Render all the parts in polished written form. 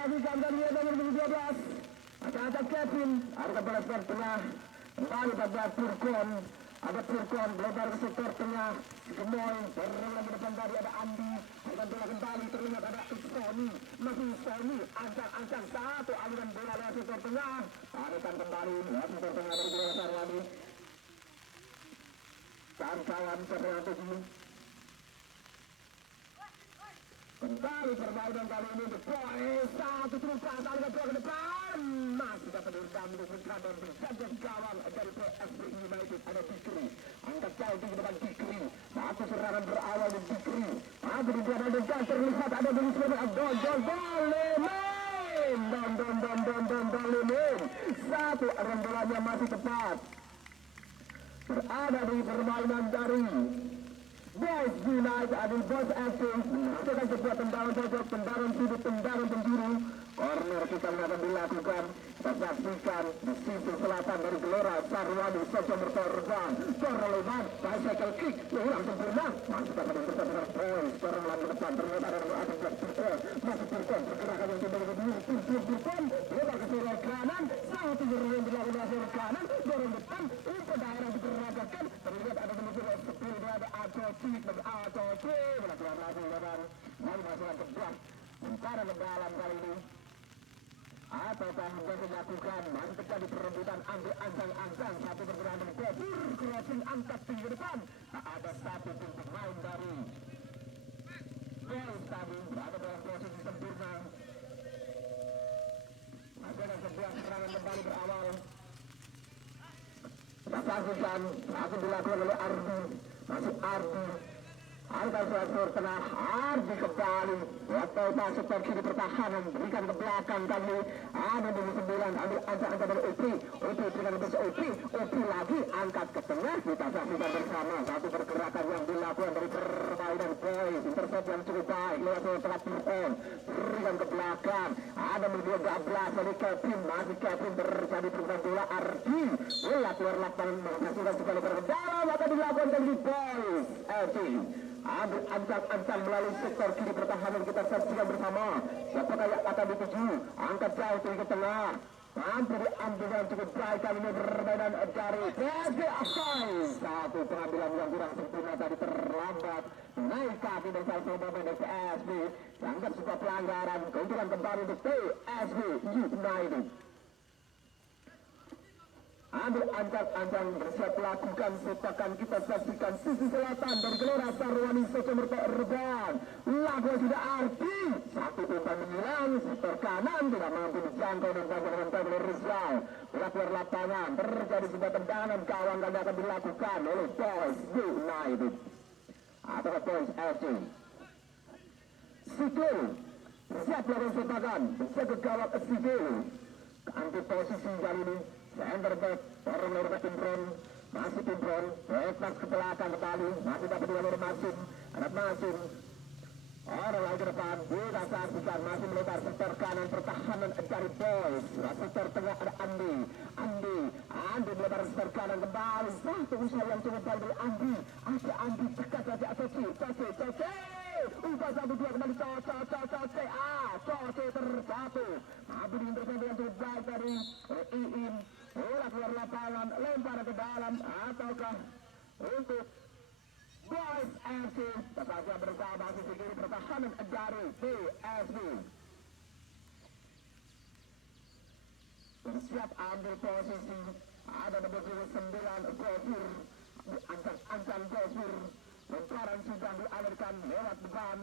dilakukan dan dia nomor 12. Acak-acak Kevin, ada bola sebelah tengah. Kembali pada Purkon. Ada Purkon, lebar ke sektor tengah. Gemoy, berlalu ke depan dari ada Andi. Akan bola kembali, terlihat ada Sony. Masih Sony, ancang-ancang satu aliran bola lewat sektor tengah. Tarikan kembali, lewat sektor tengah dari bola Sarwani. Kawan-kawan, Sarwani. Kembali permainan kali ini The Boys. Satu terus tali ke depan. Masih dapat diredam untuk mencabar berjaga gawang dari PSB United. Ada Fikri, angkat jauh di depan Fikri. Satu serangan berawal di Fikri. Masih di depan ada terlihat ada Denis Lemen. Lemen. Satu rembulannya masih tepat. Berada di permainan dari Boys United, ada Boys FC. Melakukan sebuah tendangan pojok, tendangan sudut, tendangan penjuru. Corner kita akan dilakukan. Kita saksikan di sisi selatan dari Gelora Sarwani Sojo Mertorban. Corner lebar, bicycle kick, hilang sempurna. Masih dapat bersama Boys. Corner lalu depan, ternyata ada atas Purkon. Masih Purkon, pergerakan yang coba kedua. Purkon, lebar ke sebelah kanan. Satu yang dilakukan ke kanan. Dorong depan, untuk daerah diperagakan. Terlihat ada menuju sepuluh ada Atocik dan Atocik. Melakukan langsung lebar. Lalu masukkan ke blok. Sementara ke dalam kali ini. Ataukah hendak dilakukan? Masih terjadi perebutan ambil ancang-ancang. Satu pergerakan dari Gopur. Crossing angkat tinggi depan. Tak ada satu pun pemain dari Boys tadi berada dalam posisi sempurna. Masih ada sebuah serangan kembali berawal. Kita saksikan langsung dilakukan oleh Ardi. Masih Ardi. Angkat suasur tengah, Ardi kembali. Waktu masuk ke kiri pertahanan, berikan ke belakang kami. Ada di 9, ambil angkat dari Upi. Upi dengan bus Upi. Upi lagi, angkat ke tengah. Kita saksikan bersama satu pergerakan yang dilakukan dari permainan Boys. Intercept yang cukup baik, lewat tengah Purkon. Berikan ke belakang. Ada menuju 12 dari Kevin. Masih Kevin terjadi pergerakan bola Ardi. Bola keluar lapangan, menghasilkan sekali ke dalam. Maka dilakukan dari Boys FC. Ambil ancang-ancang melalui sektor kiri pertahanan, kita saksikan bersama. Siapakah yang akan dituju? Angkat jauh tinggi ke tengah. Mampu diambil yang cukup baik kali ini permainan dari PSB Asai. Satu pengambilan yang kurang sempurna tadi terlambat. Naik kaki dan salah satu pemain dari PSB. Dianggap sebuah pelanggaran. Keuntungan kembali untuk PSB United. Ambil ancang-ancang bersiap lakukan sepakan, kita saksikan sisi selatan dari Gelora Sarwani Sojo Mertorban. Lakukan sudah Arti. Satu umpan menghilang, sektor kanan tidak mampu dijangkau dan banyak oleh Rizal. Keluar lapangan, terjadi sebuah tendangan gawang kali akan dilakukan oleh Boys United atau Boys FC. Sikil bersiap lakukan sepakan, bersiap ke gawang Sikil. Anti posisi kali ini center back, orang lewat Timbron, masih Timbron, lepas ke belakang kembali, masih dapat dua oleh Masin, ada Masin, orang lagi ke depan, kita saksikan masih melebar sektor kanan pertahanan dari Boys, sektor tengah ada Andi melebar sektor kanan kembali, satu usaha yang cukup baik dari Andi, ada Andi dekat saja Coci, umpan 1-2 kembali Coci terjatuh, mampu diintervensi yang cukup baik dari Iin. Bola keluar lapangan, lempar ke dalam, ataukah untuk Boys FC. Tetapi bersama sisi kiri pertahanan dari PSB. Bersiap ambil posisi, ada nomor 9 Gofur, ancang Gofur. Lemparan sudah dialirkan lewat depan.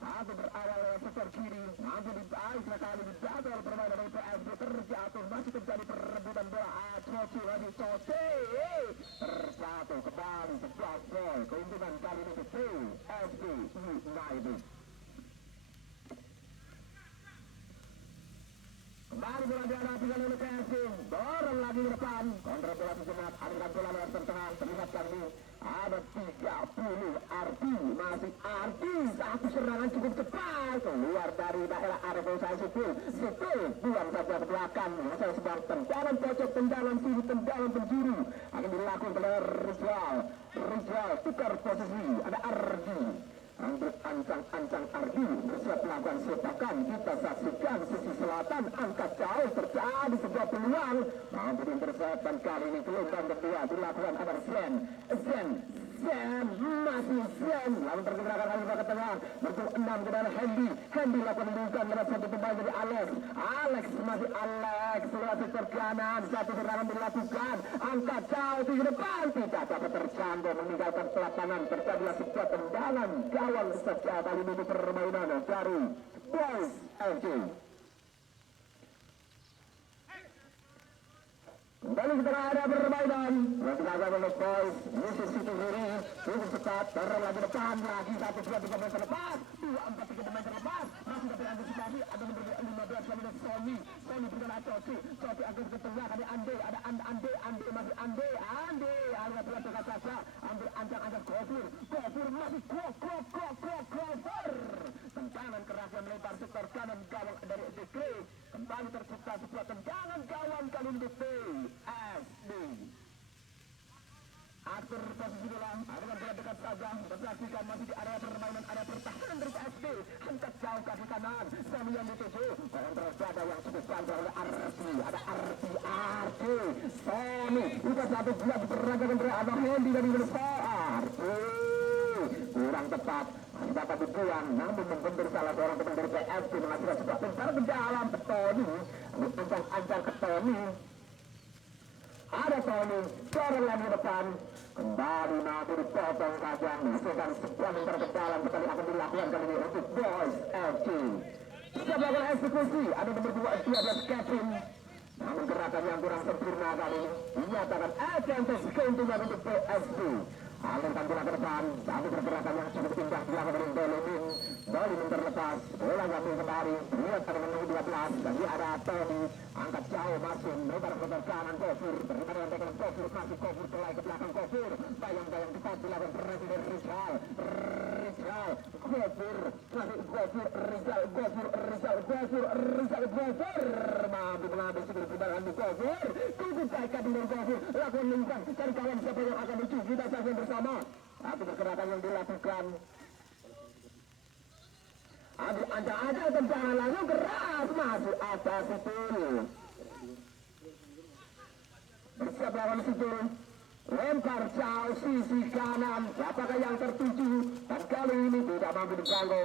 Satu berawal lewat sektor kiri, mampu dibalik sekali dijatuh oleh permainan dari PSB, terjatuh, masih terjadi perebutan bola. Coci lagi Coci terjatuh kembali sebuah gol. Keuntungan kali ini PSB United. Kembali bola dihadapikan oleh PSB, dorong lagi ke depan, kontra bola sejenak, aliran bola lewat tengah, terlihat kali ada 30 Arti, masih Arti, satu serangan cukup cepat, keluar dari daerah area usaha Sipil, buang saja ke belakang, saya sebar tendangan pojok, tendangan kiri, tendangan penjuru, akan dilakukan oleh Rizal, tukar posisi, ada Ardi, ambil ancang-ancang Ardi, bersiap melakukan sepakan, kita saksikan. seberang sisi selatan, angkat jauh terjadi sebuah peluang, mampu diintersepsi kali ini gelombang kedua dilakukan oleh Zen masih Zen lalu tergerakkan lagi ke tengah bentuk 6 ke dalam Hendy lakukan bukan lewat satu pemain dari Alex masih Alex lewat sektor kanan satu serangan dilakukan angkat jauh di depan tidak dapat terjangkau meninggalkan lapangan terjadilah sebuah tendangan gawang saja kali ini permainan dari Boys FC. Kembali ke tengah area permainan berlaga oleh Boys musuh situ kiri cukup ketat lagi depan lagi 1-2-3 meter lepas 2-4-3 meter lepas masih dapat antisipasi ada nomor 15 kali Sony dengan Coci agak ke tengah kali Ande ada Ande masih Ande alias bola tengah saja ambil ancang-ancang Gofur masih Gofur tendangan keras yang melebar sektor kanan gawang dari SD kembali tercipta sebuah tendangan gawang kali ini SD. Atur posisi dalam, dengan bola dekat saja, bersaksikan masih di area permainan, area pertahanan dari SD. Angkat jauh kaki kanan, Sony yang dituju. Kontrol dada yang cukup panjang oleh Arti. Ada Arti. Sony, juga satu bulan diperagakan dari Abang Hendy dari Arti. Kurang tepat, masih dapat dibuang, namun membentur salah seorang teman dari PFC menghasilkan sebuah tendangan ke dalam ke Tony. Ancang-ancang ke Tony. Ada Tony, seorang lagi depan kembali mampu dipotong saja menghasilkan sebuah mentar ke dalam kembali akan dilakukan kali ini untuk Boys FC. Siap melakukan eksekusi ada nomor 12 Kevin, namun gerakan yang kurang sempurna kali ini dinyatakan advantage keuntungan untuk PSB. Alirkan bola ke depan, tapi pergerakan yang cukup indah dilakukan oleh Dolimin terlepas, bola ngambil kembali, lihat ada nomor 12, jadi ada Tony, angkat jauh masuk, lebar ke kanan Gofur, terima dengan tekan Gofur, masih Gofur pelai ke belakang Gofur, bayang-bayang cepat dilakukan Presiden Rizal, Gofur, masih Gofur, Rizal, mampu mengambil segera kembali di Gofur, cukup baikkan dengan Gofur, lakukan lingkang, cari kawan siapa yang akan menuju, kita saksikan bersama, tapi pergerakan yang dilakukan, ambil ancang-ancang tendangan langsung keras masuk atas Situl. Bersiap lawan Situl. Lempar jauh sisi kanan. Apakah yang tertuju? Dan kali ini tidak mampu diganggu.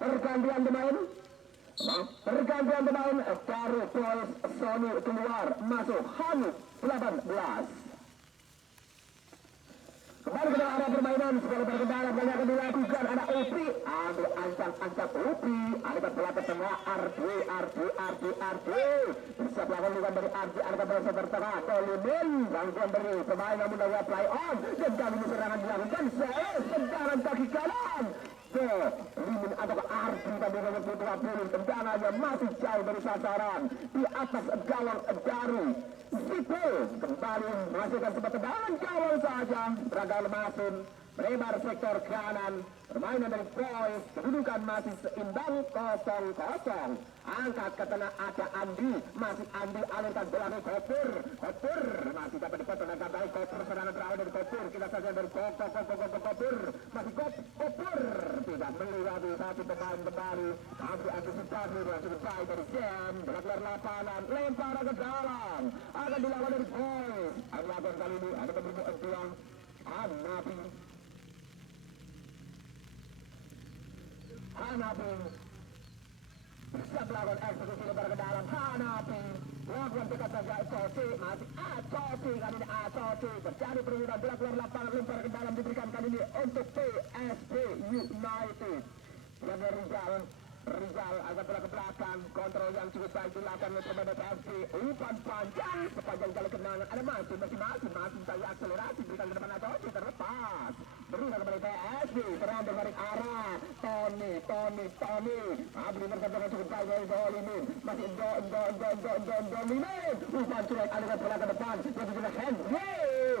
Pergantian pemain. Baru Boys Sony keluar masuk Hanif 18. Kembali ke area permainan, sekolah berkendara banyak akan dilakukan, ada Upi, ambil ancang-ancang Upi, ada bola ke tengah, Ardi, bersiap lakukan dari Ardi, ada bola seber tengah, Dolimin, gangguan dari pemain yang mulai play on, dan kali ini serangan dilakukan, tendangan kaki kanan, Limin atau Ardi tadi dengan putra Pulun, tendangannya masih jauh dari sasaran, di atas gawang Daru. Sipul kembali menghasilkan sebuah tendangan gawang saja, Ragal Masin melebar sektor kanan, permainan dari Boys, kedudukan masih seimbang 0-0. Angkat ke tengah ada Andi, masih Andi alirkan bola ke Gofur, masih dapat dipotong dengan baik, Gofur serangan berawal dari Gofur, kita saja dari Gofur, masih Gofur, tidak melewati satu pemain kembali, masih antisipasi dengan cukup baik dari Jem, bola keluar lapangan, lempar ke dalam, akan dilawan dari Boys, lawan kali ini ada beberapa peluang, Hanapi bersiap melakukan eksekusi lebar ke dalam. Hanapi lakukan dekat saja Coci, masih Coci kali ini Coci terjadi perwujudan bola keluar lapangan, lempar ke dalam diberikan kali ini untuk PSB United. Rizal agak bola ke belakang, kontrol yang cukup baik dilakukan oleh pemain PSB. Umpan panjang sepanjang jalan kenangan, ada masih saya akselerasi berikan ke depan Coci terlepas. Berikan kembali PSB, serang dari arah Tony. Abdi berkata cukup baik dari Dolimin, masih Dolimin. Umpan cuek aliran bola ke depan, yang juga Henry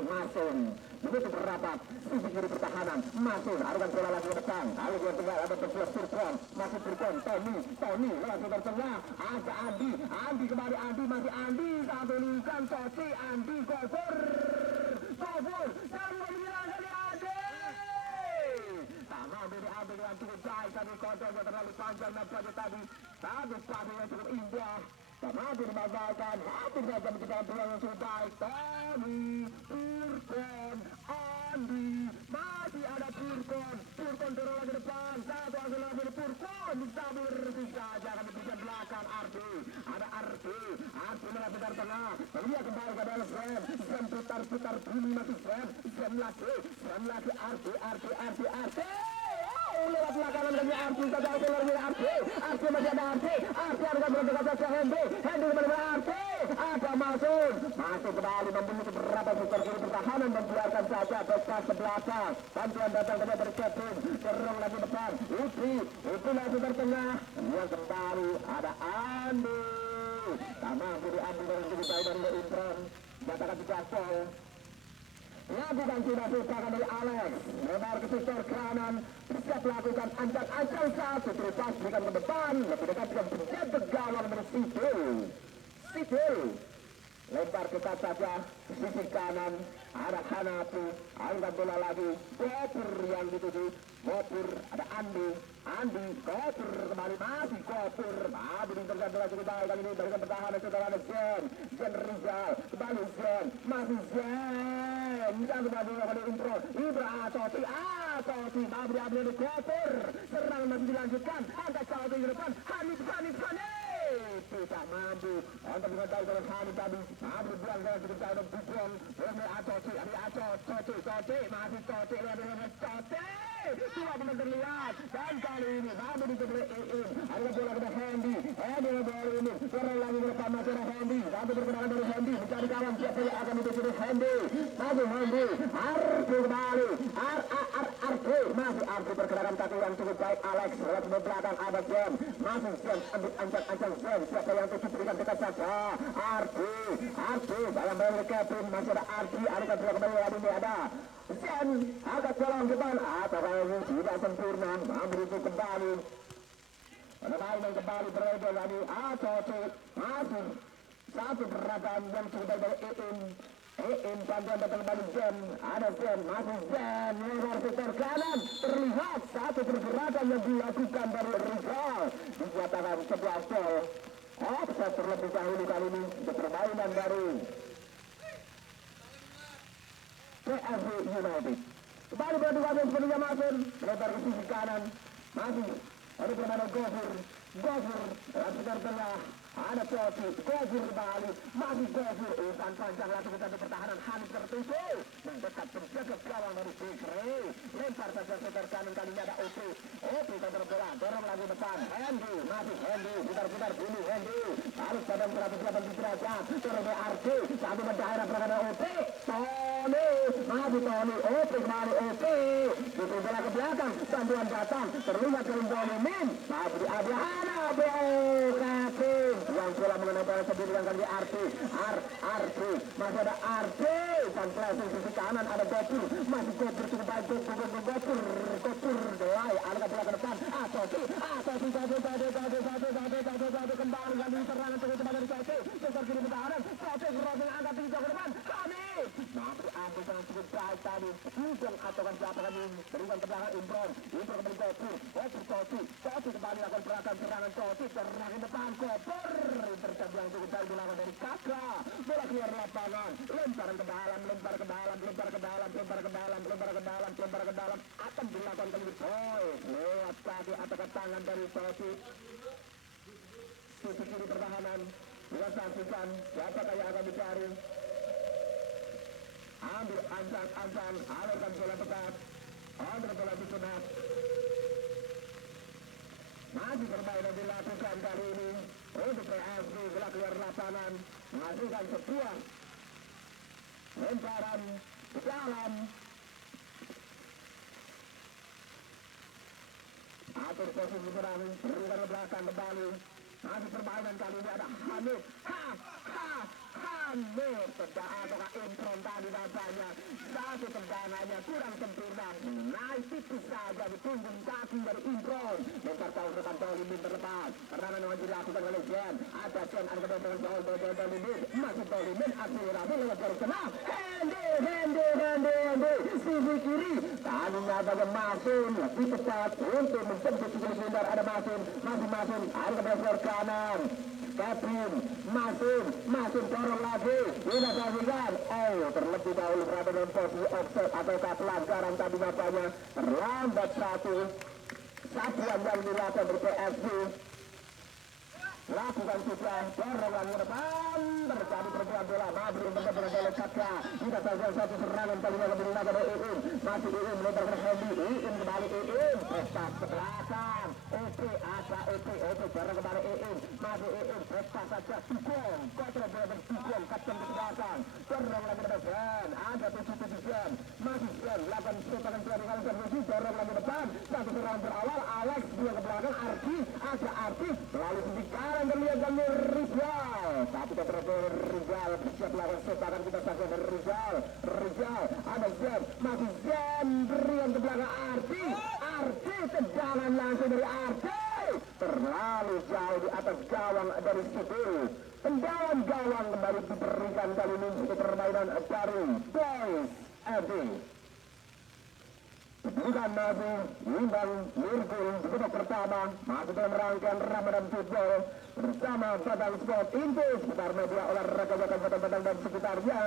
Masun. Begitu berapat, sisi kiri pertahanan, Masun, arukan bola lagi ke depan. Lalu dia tinggal ada berbuat Turkon, masih Turkon, Tony, lewat sekitar tengah, ada Andi kembali Andi, masih Andi, satu lisan, Coci, Andi, Gofur, dan menghilangkan Andi. Tangan dari Andi dengan cukup baik, tadi kontrolnya terlalu panjang nampaknya tadi. Tapi yang cukup indah. Tapi dimanfaatkan, hampir saja menciptakan peluang yang cukup baik. Tadi Purkon, Andi, masih ada Purkon dorong lagi depan, satu hasil lagi Purkon, tapi bersih saja akan diberikan belakang Arti. Ada Arti melakukan tengah, dia kembali ke dalam Sren putar bumi masih Sren lagi Arti. Lewat belakangan lagi Arti, saja itu lagi Arti masih ada Arti harus berdekat saja Hendy kembali Arti, ada masuk kembali membunuh beberapa super kiri pertahanan dan biarkan saja dekat ke belakang. Bantuan datang dari Kevin, dorong lagi depan, Upi lagi bertengah, dia kembali ada Andi, sama jadi Andi dengan lebih baik dari Imran, katakan tidak gol. Lakukan sudah susakan dari Alex, lebar ke sektor kanan, bisa melakukan ancang-ancang satu, terus berikan ke depan, lebih dekat dengan penjaga gawang dari Sidil. Lempar dekat saja, sisi kanan, ada Hanafi, angkat bola lagi, Gopur yang dituju, Gopur, ada Andi, Gopur, kembali masih Gopur, diberikan bola cukup baik kali ini, berikan pertahanan saudara Zen Rizal, kembali Zen, masih Zen, dan kembali oleh Ibra Atoti, Abri Gopur, serang masih dilanjutkan, angkat salah ke depan, Hanif, tidak mampu, untuk mengetahui kalau Hanif tadi, Abri buang bola cukup baik dan Bukong, oleh Atoti, masih Toti, dua benar terlihat, dan kali ini mampu diberikan, ada bola kepada Hendy bola ini, serang lagi ke depan masih ada Hendy, satu pergerakan dari Hendy, mencari kawan siapa yang akan dituju Hendy, Arti kembali, masih Arti pergerakan kaki yang cukup baik, Alex, lewat ke belakang ada Zen, masih Zen, ambil ancang Zen, siapa yang tuju berikan dekat saja, Arti, dalam bola Kevin, masih ada Arti, ada kembali lagi ini ada Zen, agak jalan depan, apakah ini tidak sempurna, mampu itu kembali, ada main kembali beredar lagi, masih satu pergerakan yang cukup baik dari bantuan datang kembali Zen, ada Zen, masih Zen, lebar sektor kanan, terlihat satu pergerakan yang dilakukan dari Rizal, dinyatakan sebuah gol, offside terlebih dahulu kali ini, permainan dari PSV United. Kembali berdua sepertinya masuk, lebar ke sisi kanan, masih ada permainan Gofur, dalam sekitar tengah, ada Toti, Gofur kembali, masih Gofur, umpan panjang langsung ke satu pertahanan, Hanif tertuju, mendekat penjaga gawang dari Fikri, lempar saja sekitar kanan, kali ini ada Opi counter bola, dorong lagi depan, Hendy, putar dulu Hendy, harus badan 180 derajat, dorong dari Arti, satu mendaerah pergerakan Opi, Tony, kembali itu bola ke belakang, bantuan datang, terlihat dari Dolimin, di Abrahana, yang bola mengenai bola sendiri yang kali Arti, masih ada Arti, dan pressing sisi kanan ada Gopur, masih Gopur cukup baik, Gopur, delay, ada bola ke depan, Atoti, kembali kali serangan terus dari Toti, besar kiri pertahanan, Toti crossing angkat tinggi ke depan, Hanif, mampu ambil dengan cukup baik tadi, Ujung atau kan siapa kami berikan ke belakang Imron kembali Gopur, Toti kembali lakukan serangan Toti, serang ke depan Gopur, terjadi yang cukup baik dilakukan dari Kakra, bola keluar lapangan, lempar ke dalam, akan dilakukan kembali lewat kaki atau ke tangan dari Toti, sisi kiri pertahanan, dilakukan siapa yang akan dicari, ambil ancang, alurkan bola dekat, ambil bola disunat, masih permainan dilakukan kali ini untuk PSV, bola keluar lapangan, menghasilkan sebuah lemparan ke dalam, atur posisi serang, berikan ke belakang kembali, masih permainan kali ini ada Hanif, apakah Imron tadi rasanya satu tendangannya kurang sempurna, naik tipis saja di punggung kaki dari Imron, lempar tahu rekan Dolimin terlepas, serangan yang dilakukan oleh Zen, ada kedatangan Dolimin, masih Dolimin, akselerasi lewat garis tengah, Hendy, sisi kiri, aninya bagi Masun lebih cepat untuk menjemput sebentar ada Masun ada ke kanan Kevin Masun dorong lagi tidak saksikan terlebih dahulu berada dalam posisi offset ataukah pelanggaran tadi nampaknya terlambat satu satuan yang dilakukan dari PSB lakukan sudah dorongan ke depan terjadi perbuatan bola maju untuk berbola Kaka tidak saja satu serangan kalinya lebih lagi dari Iin masih Iin melebar ke Hendi Iin kembali Iin prestasi ke belakang oke dorong kembali Iin masih Iin prestasi saja Sukong kontrol bola dari Sukong kapten ke belakang dorong lagi ke depan ada tujuh Zen masih Zen lakukan serangan kali termuji dorong lagi ke depan satu serangan berawal Alex dua ke belakang Arki lalu sindikan yang terlihat dari Rizal satu kontrol Rizal bersiap melakukan sepakan kita saja dari Rizal ada Zen masih Zen berian ke belakang Arki tendangan langsung dari Arki terlalu jauh di atas gawang dari situ tendangan gawang kembali diberikan kali ini untuk permainan dari Boys FD bukan masih imbang Nurgul di babak pertama masih dalam rangkaian Ramadan Football bersama Padang Sport Info seputar media olahraga Kota Padang dan sekitarnya.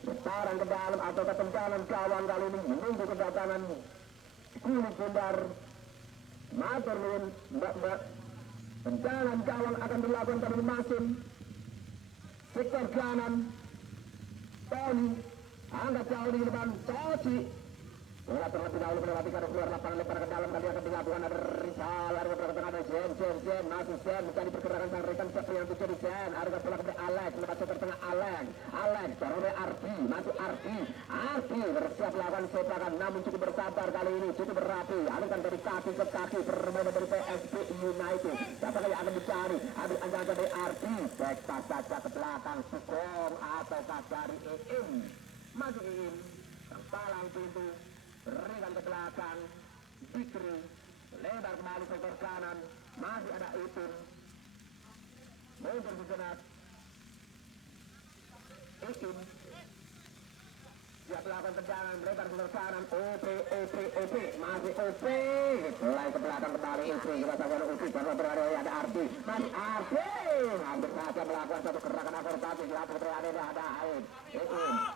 Sekarang ke dalam atau ketendangan gawang kali ini menunggu kedatangan kulit bundar Maturlun mbak tendangan gawang akan dilakukan dari Masin sektor kanan Tony angkat jauh di depan Toci bola terlebih dahulu melewati garis luar lapangan lebar ke dalam kali akan dilakukan ada Rizal ada ke tengah ada Zen masih Zen bukan diperkirakan sang rekan siapa yang tujuh di Zen ada bola kepada Alex lepas ke tengah Alex dorong oleh Arki bersiap melakukan sepakan namun cukup bersabar kali ini cukup berapi alihkan dari kaki ke kaki permainan dari PSB United siapakah yang akan dicari ambil anjang dari Arki back pass saja ke belakang Sukong ataukah dari Iin masuk Iin palang pintu berikan ke belakang Bikri lebar kembali sektor kanan masih ada Iin mundur sejenak Iin siap melakukan tendangan lebar sektor kanan OP masih OP mulai ke belakang kembali Iin kita saksikan OP karena berada ada Arti masih Arti hampir saja melakukan satu gerakan akrobatik lalu berada ada Iin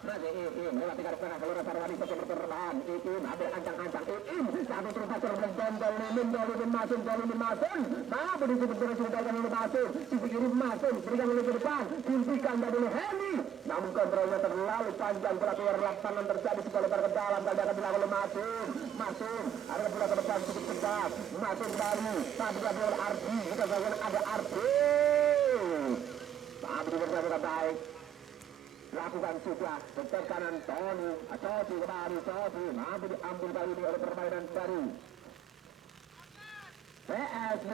masih Iin lewat garis tengah seluruh Sarwani seperti berterbahan Iin ambil ancang-ancang Iin satu terus menjondol Limin Masun mampu disebut dengan Masun sisi kiri Masun berikan oleh ke depan suntikan dari Hendy namun kontrolnya terlalu panjang bola keluar lapangan terjadi sebuah lebar ke dalam kali akan dilakukan oleh Masun ada bola ke depan cukup sedap Masun baru tapi ada bola Ardi kita saksikan ada Ardi tapi bersama baik lakukan sudah sektor kanan Tony kembali mampu diambil kali ini oleh permainan baru PSB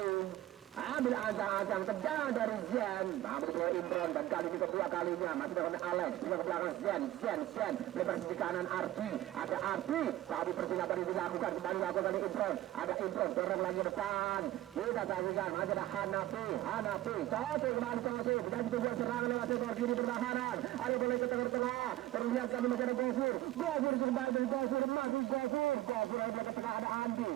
ambil ancang-ancang tendangan dari Zen ambil bola Imron dan kali ini kedua kalinya masih dengan Alex juga ke belakang Zen lebar sisi kanan Ardi ada Ardi tapi persilapan ini dilakukan kembali lakukan Imron ada Imron dorong lagi depan kita saksikan masih ada Hanafi kembali dan juga serangan lewat sektor kiri pertahanan ada bola ke tengah terlihat kami masih ada Gofur kembali dari Gofur masih Gofur ada ke tengah ada Andi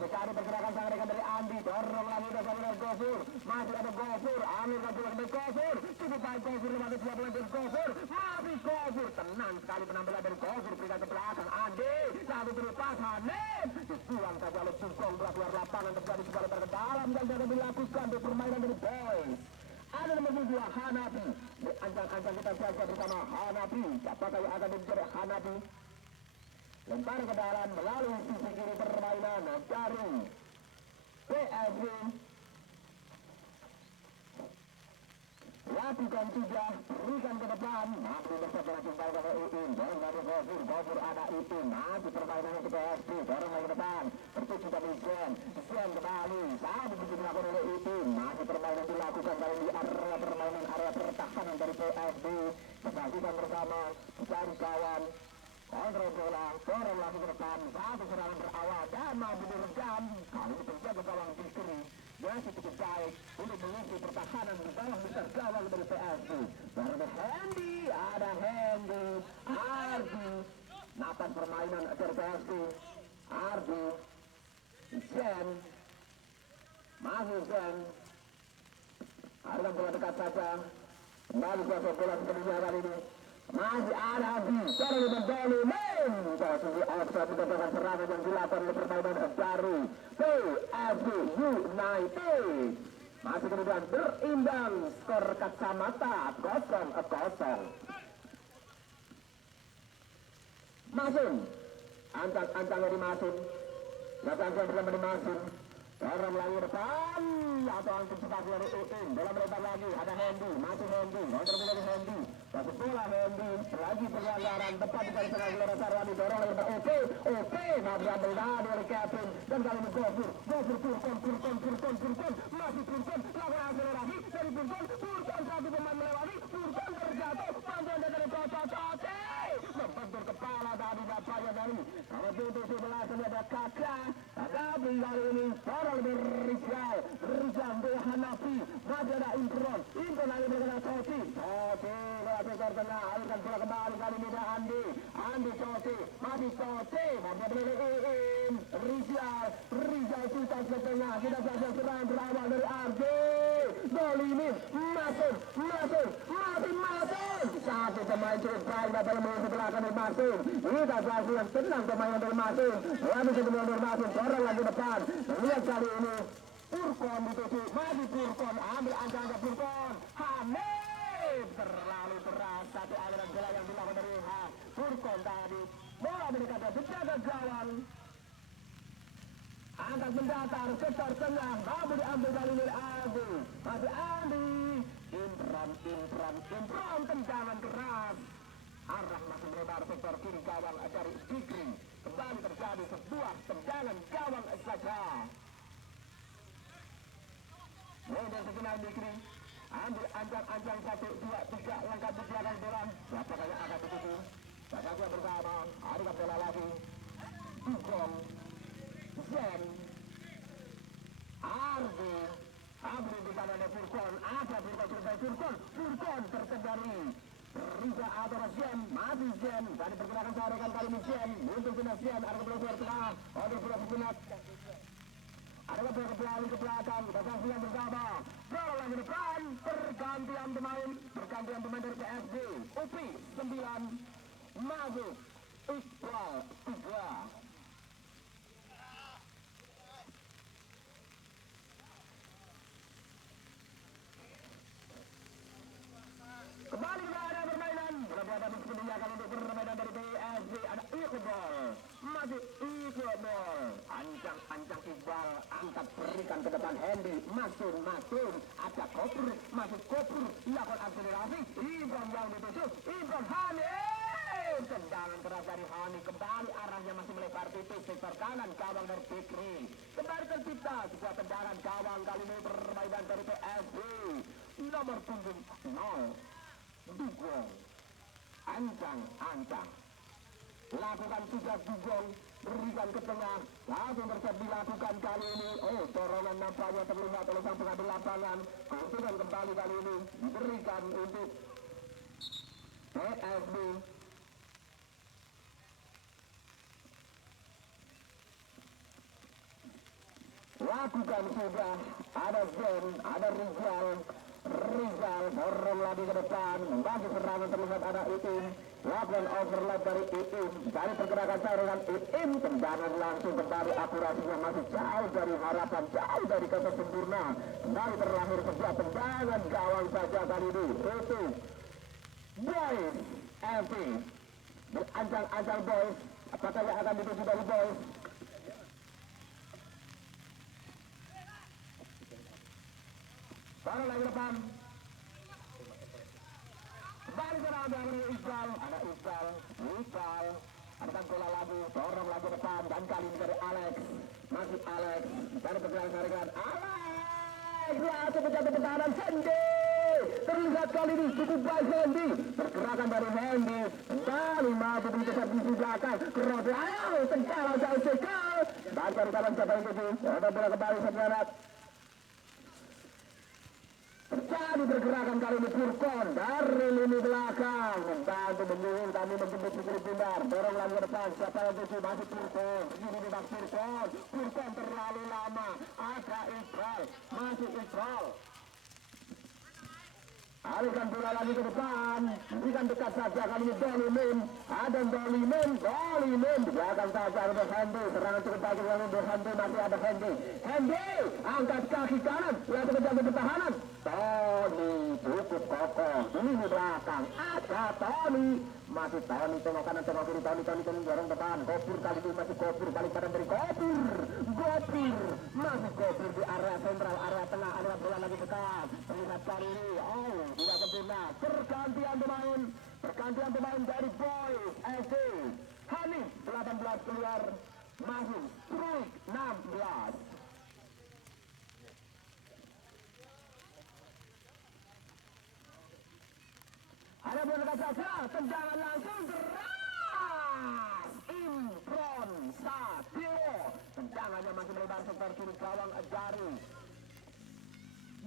mencari pergerakan sang rekan dari Andi dorong lagi ke sana Gofur masih ada Gofur ambil lagi dari Gofur cukup baik Gofur lewat dua bola dari Gofur masih Gofur tenang sekali penampilan dari Gofur berikan ke belakang Andi satu berupas Hanif dibuang saja oleh Sukong bola keluar lapangan terjadi sebuah lebar ke dalam dan akan dilakukan di permainan dari Boys ada nomor 2 Hanafi ancang-ancang kita jaga bersama Hanafi apakah yang akan menjadi Hanafi lempar ke dalam melalui sisi kiri permainan dari PSB lakukan sudah berikan ke depan masih bersama kembali ke Iin dorong dari Gofur ada Iin masih permainannya ke PSB dorong lagi ke depan tertuju dari Zen kembali saat begitu dilakukan oleh Iin masih permainan dilakukan dari di area pertahanan dari PSB kesaksikan bersama mencari kawan kontrol bola dorong lagi ke depan satu serangan berawal dan mampu direkam kali ini penjaga gawang Bikri masih cukup baik untuk mengisi pertahanan di bawah besar gawang dari PSB. Ada Hendy, Ardi, napas permainan dari PSB, Ardi, Zen, masih Zen, ada bola dekat saja, kembali kuasa bola sepenuhnya kali ini. Masih ada Ardi, dari Bendoli, posisi offside mendapatkan serangan yang dilakukan oleh permainan dari PSB United. Masih kemudian berimbang skor kacamata 0-0. Masun, ancang dari Masun, datang bersama di Masun. Orang lagi depan atau angkut cepat dari Uin, bola melebar lagi, ada Hendy, masih Hendy, kontrol dari Hendy, masuk bola Hendy, lagi pelanggaran depan di garis tengah Gelora Sarwani, dorong lagi oke, nah diambil tadi oleh Kevin, dan kali ini Gofur, Purkon, masih Purkon, lakukan akselerasi dari Purkon satu pemain melewati, Purkon terjatuh, bantuan dari Cocote, membentur kepala dari bapaknya dari, nomor 17 ini ada Kakak, tapi kali ini Rizal de Hanafi, masih ada Impron lagi berkena Toti lewat sektor tengah, alihkan bola kembali kali ini ada Andi Toti, masih Toti, masih beriin Rizal sultan ke tengah, sudah saja serangan berawal dari Ardi, gol ini Masun, satu pemain cukup baik dapat mengisi belakang dari Masun, kita saksikan tenang pemain dari Masun, lalu sebelum dari Masun, orang lagi depan, lihat kali ini Purkon dituju, masih Purkon, ambil angka Purkon, Hanif terlalu keras, satu aliran bola yang dilakukan dari Purkon tadi, bola mendekati penjaga gawang, angkat mendatar, sektor tengah, baru diambil kali ini Andi, masih Andi, Impron, tendangan keras, arah masih melebar sektor kiri gawang dari Fikri, kembali terjadi sebuah tendangan gawang saja. Kemudian sejenak Fikri, ambil anjang 1, 2, 3, langkah di belakang bola, siapakah yang akan dituju? Bakal bersama, ada bola lagi, Dugong, Zen, Ardi, Abri di sana ada Purkon, ada Purkon terkendali, Riza atau Zen, mati Zen, dari pergerakan sarekan kali ini Zen, untuk jenis Zen, ada kebetulan tengah, ada kebetulan ada kebetulan ke belakang, bergantian bersama, bola lagi depan, pergantian pemain dari PSB, Upi 9, masuk, Iqbal 3. Kembali kepada permainan, berapa habis meninggalkan untuk permainan dari PSB, ada Iqbal, masih Iqbal, ancang Iqbal, angkat berikan ke depan Hendy, Masun, ada Kopur, masuk Kopur, lakukan akselerasi, Ibrahim yang dituju, Ibrahim Hanif, tendangan keras dari Hanif, kembali arahnya masih melebar tipis, sektor kanan gawang dari Fikri, kembali tercipta sebuah tendangan gawang kali ini permainan dari PSB, nomor punggung 0. Dugong, ancang, lakukan tugas Dugong, berikan ke tengah, langsung tersiap dilakukan kali ini, dorongan nampaknya terlihat oleh sang pengambil lapangan, keuntungan kembali kali ini, diberikan untuk PSB. Lakukan sudah, ada Zen, ada Rizal dorong lagi ke depan, bagi serangan terlihat ada Iim, lakukan overlap dari Iim, dari pergerakan saringan Iim, tendangan langsung kembali, akurasinya masih jauh dari harapan, jauh dari kata sempurna, kembali terlahir sebuah tendangan gawang saja kali ini, itu Boys FP, berancang Boys, apakah yang akan dituju dari Boys? Baru lagi depan, kembali serang dari Iqbal, ada Iqbal, ada bola lagi, dorong lagi depan, dan kali ini dari Alex, masih Alex, dari pergerakan saringan, Alex, langsung menjatuh pertahanan Hendy, terlihat kali ini cukup baik Hendy, pergerakan dari Hendy, kembali maju di sisi belakang, Krosi, ayo, tengkalau jauh sekal, dan dari kanan siapa yang tuju, ada bola kembali sebenarnya. Terjadi pergerakan kali ini Furkon dari lini belakang membantu menyusul kami menjemput Fikri Pindar, dorong lagi ke depan, siapa yang tuju masih Furkon, ini bebas Furkon terlalu lama, ada Iqbal, masih Iqbal. Alihkan bola lagi ke depan, berikan dekat saja kali ini Dolimin, ada Dolimin di belakang saja ada Hendy, serangan cukup baik dari Hendy, masih ada Hendy, angkat kaki kanan, lihat menjaga pertahanan, Tony cukup kokoh, ini di belakang, ada Tony, masih Tony, tengok kanan, tengok kiri, Tony dorong depan, Gopur kali ini masih Gopur, balik badan dari Gopur, masih Gopur di area sentral, area tengah, ada bola lagi dekat, terlihat kali ini, tidak sempurna, pergantian pemain dari Boys FC, Hanif 18 keluar, Mahum Truik 16. Ada bola saja, tendangan langsung keras, Imron Satrio, tendangannya masih melebar sektor kiri gawang Jari,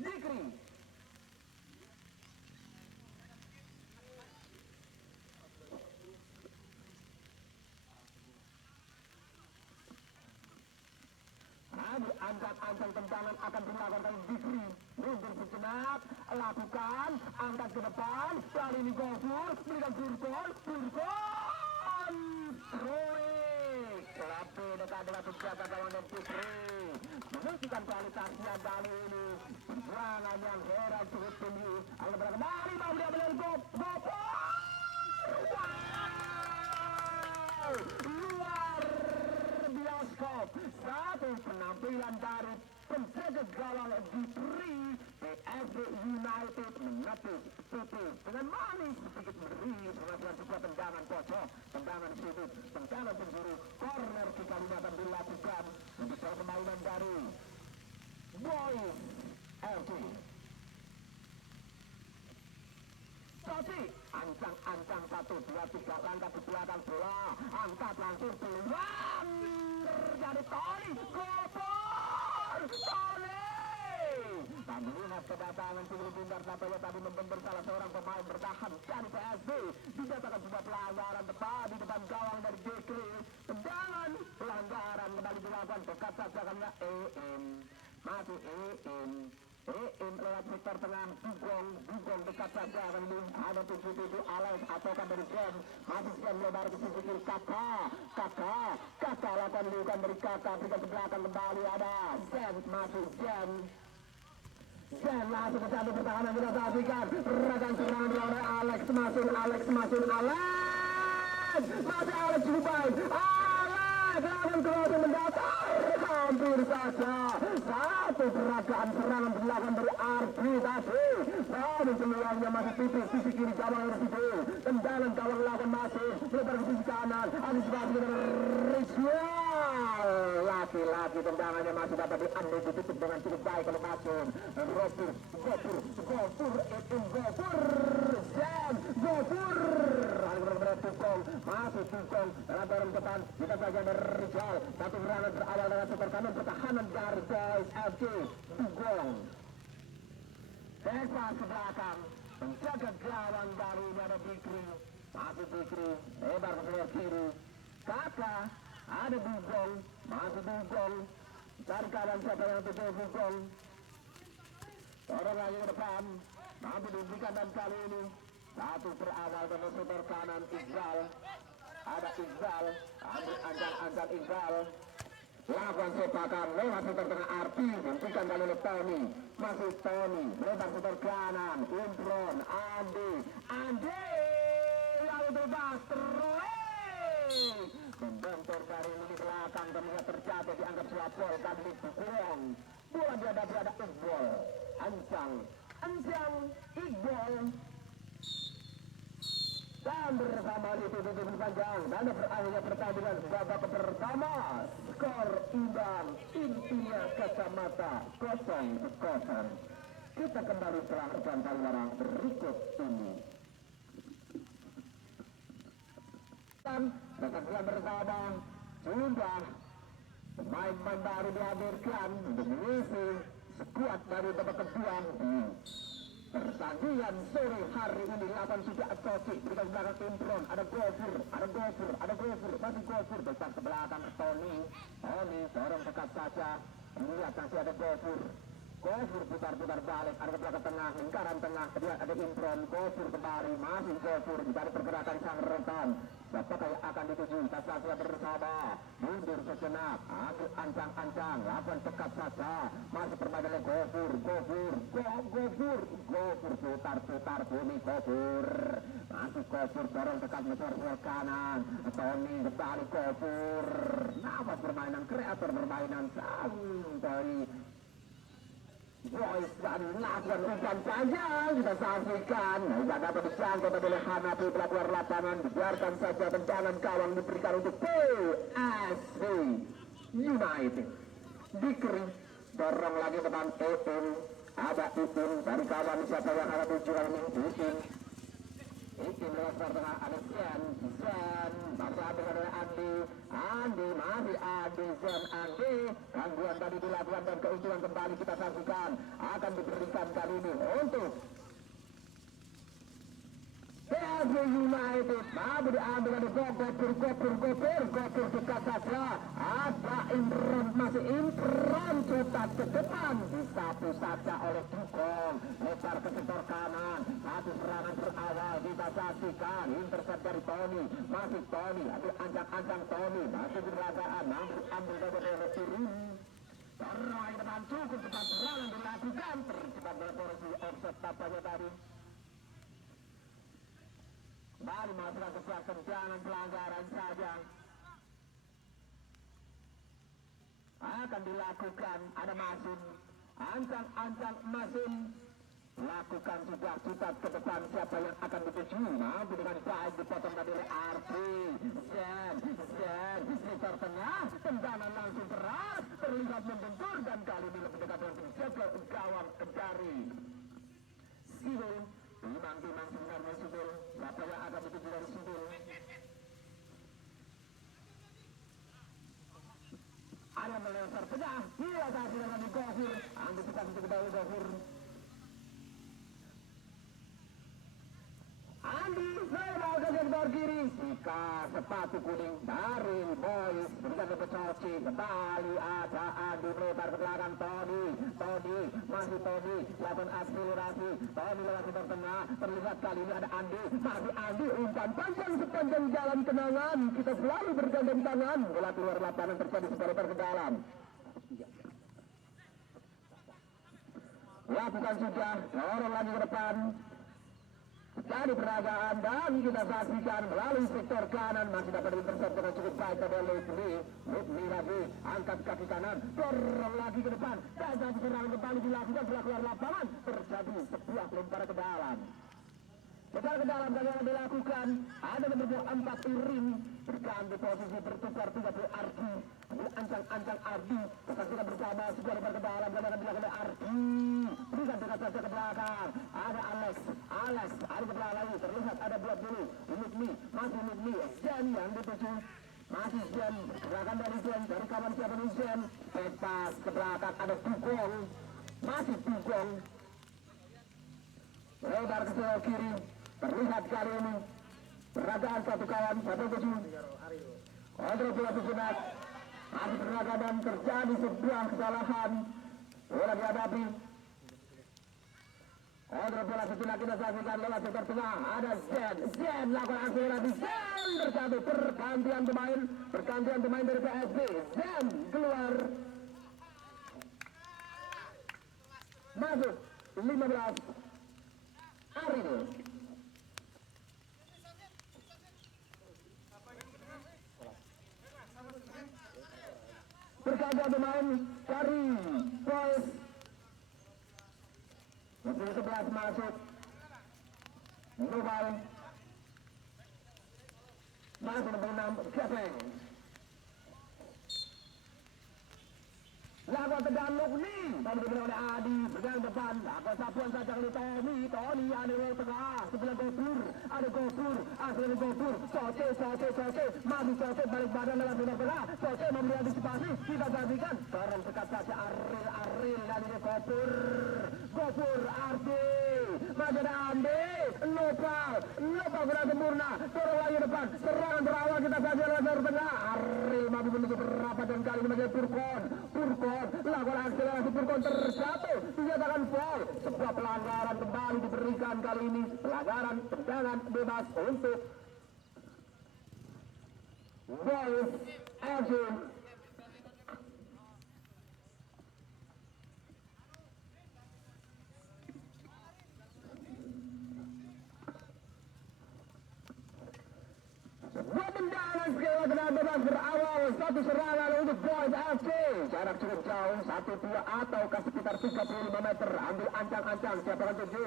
Dikri. Angkat tendangan akan dilakukan Dikri, mundur sejenak, lakukan, angkat ke depan, kali ini Gofur, berikan Furkon, Troik, Lape dekat dengan penjaga gawang dan Dikri, menunjukkan kualitasnya kali ini, serangan yang heran cukup tinggi, akan kembali, mau dia benar Gofur, luar bioskop, satu penampilan dari penjaga gawang Dikri, PSV United menepis tipis dengan manis sedikit merilis melakukan sebuah tendangan pojok, tendangan sudut, tendangan penjuru, corner di Kalimantan dilakukan untuk permainan dari Boys FC. Sosi, ancang 1, 2, 3, langkah ke belakang bola, angkat langsung peluang dari Tony, Gopur, Tony. Kami lihat kedatangan Fikri Pindar tampaknya tadi membentur salah seorang pemain bertahan dari PSV, dinyatakan sebuah pelanggaran tepat di depan gawang dari Dikri, tendangan pelanggaran kembali dilakukan dekat saja karena masih lewat sektor tengah, Dugong dekat saja akan ada tujuh Alex ataukah dari Jen, masih Jen lebar ke sisi kiri, kakak lakukan liukan dari kakak, berikan ke belakang kembali ada Jen, masih Jen langsung ke satu pertahanan kita saksikan, rakan serangan dilakukan Alex, masih Alex cukup baik, lawan keluar mendatar, hampir saja satu gerakan serangan dilakukan dari Ardi tadi, namun peluangnya masih tipis, sisi kiri gawang Residu, tendangan gawang lawan masih lebar ke sisi kanan, antisipasi dari Rizwan, laki-laki tendangannya masih dapat diambil, ditutup dengan cukup baik oleh Masun, Gopur, masih Tukong, dalam dorong depan, kita saja dari Rizal, satu serangan berawal dengan super kanan, pertahanan dari Boys FC, Tukong. Bebas ke belakang, penjaga gawang dari ada Dikri, masih Dikri, lebar ke sebelah kiri, kakak, ada Dugong, masih Dugong, cari kawan siapa yang tujuh Dugong, dorong lagi ke depan, mampu diberikan dan kali ini, satu berawal dengan super kanan Iqbal, ada Iqbal, anjang Iqbal, lakukan sepakan lewat setor tengah Arti, hentikan kali oleh Tony, masih Tony, lebar setor kanan, Imron, Andi, lalu bebas, Troik, membentur dari lini belakang, terlihat terjatuh, dianggap selapol, kali Dugong, bola dihadapi ada Iqbal, anjang Iqbal, dan bersama itu tutup panjang dan berakhirnya pertandingan babak pertama, skor imbang, intinya kacamata 0-0. Kita kembali setelah rekan paliwarang berikut ini. Dan setelah bersama sudah pemain-pemain baru dihadirkan untuk mengisi skuad dari babak kedua. pertandingan sore hari ini. Lawan sudah Toci, berikan belakang Impron, ada Gofur, masih Gofur, besar ke belakang Tony dorong dekat saja, lihat masih ada Gofur putar-putar balik, ada ke belakang tengah, lingkaran tengah, kemudian ada Impron, Gofur kembali, masih Gofur, dicari pergerakan sang rentan, siapakah yang akan dituju, Tasya bersama, mundur sejenak, ambil ancang-ancang, lawan dekat saja, masih permainan oleh Gofur, putar-putar bumi Gofur, masih Gofur, dorong dekat motor kanan, Tony kembali Gofur, nafas permainan, kreator permainan, santai, Boys dan lakukan umpan panjang kita saksikan. Tidak dapat disangkut oleh Hanafi pelaku lapangan. Biarkan saja tendangan gawang diberikan untuk PSV United. Dikri dorong lagi depan Ipin. Ada Ipin dari kawan siapa yang akan tujuan ini Ipin. Ipin lewat tengah ada Zen masih ada Andi masih ada Andi gangguan tadi dilakukan dan keuntungan kembali kita saksikan akan diberikan kali ini untuk PSV United. Baru diambil oleh Gofur dekat saja, ada Imran, masih Imran cetak ke depan, disapu saja oleh Dugong, lebar ke sektor kanan, satu serangan berawal kita saksikan, intercept dari Tony, masih Tony, ambil ancang-ancang Tony, masih beragaan, ambil dari turun, dorong depan cukup cepat serangan dilakukan, tercepat dalam posisi offset tampaknya tadi. Baru masukkan sebuah tendangan pelanggaran saja akan dilakukan. Ada Masin, ancang-ancang Masin lakukan sudah putar ke depan, siapa yang akan dituju, mampu dengan baik dipotong tadi oleh Arfi. Zen sekitar tengah, tendangan langsung keras, terlihat membentur dan kali ini lebih dekat dengan penjaga gawang dari Sidul. Timang sebenarnya Sidul, siapa yang akan dituju dari Sidul? Ada melempar tengah, dia kasih dengan Gofur, antisipasi untuk kembali Gofur. Andi, saya mau ke sebelah kiri. Jika sepatu kuning dari Boys, berikan ke Toci, kembali ada Andi melebar ke belakang Tony, masih Tony, lakukan akselerasi, Tony lewat sektor tengah, terlihat kali ini ada Andi, masih Andi, umpan panjang sepanjang jalan kenangan, kita selalu bergandeng tangan, bola keluar lapangan terjadi sebar ke dalam. Lakukan sudah, dorong lagi ke depan. Jadi peragaan dan kita saksikan melalui sektor kanan masih dapat diintercept dengan cukup baik oleh Lutfi lagi angkat kaki kanan, dorong lagi ke depan dan serangan kembali dilakukan setelah keluar lapangan, terjadi sebuah lemparan ke dalam. Lemparan ke dalam yang dilakukan ada nomor 4 Irin berganti posisi bertukar 30 Ardi, ancang-ancang Ardi, tetap kita bersama sebuah lemparan ke dalam yang dilakukan oleh Ardi, berikan dekat saja ke belakang, ada Alex ada ke belakang lagi, terlihat ada buat dulu, masih Lutfi, Zen yang dituju, masih Zen, gerakan dari Zen, dari kawan siapa nih Zen, bebas ke belakang, ada Dugong, masih Dugong, lebar ke sebelah kiri, terlihat kali ini peragaan satu kawan, satu tujuh, kontrol bola sejenak, masih peragaan dan terjadi sebuah kesalahan, bola dihadapi. Kontrol bola sejenak kita saksikan lewat sektor tengah, ada Zen lakukan akselerasi, Zen terjatuh, pergantian pemain dari PSV, Zen keluar, masuk 15 Arino. Pergantian pemain dari Boys. Nomor 11 masuk. Global. Masuk nomor 6 Kepeng. Lakukan tendangan Lukni, Tony diberikan oleh Adi, berjalan depan, lakukan sapuan saja oleh Tony ada di tengah, sebelah Gofur, ada Gofur, asli Gofur, Soce, masih Soce balik badan dalam bidang tengah, Soce memberi antisipasi, kita saksikan, dorong dekat saja Aril dari Gofur, Ardi, ada Andi. Nopal gerak sempurna. Dorong lagi depan. Serangan berawal kita saja lewat tengah. Ariel mampu menuju berapat dan kali ini Purkon lakukan akselerasi. Purkon terjatuh, dinyatakan foul. Sebuah pelanggaran kembali diberikan kali ini. Pelanggaran tendangan bebas untuk Boys FC. Sebuah tendangan sekali tendangan bebas berawal. Satu serangan untuk Boys FC. Jarak cukup jauh, 1-2 atau ke sekitar 35 meter. Ambil ancang-ancang, siapa yang tuju?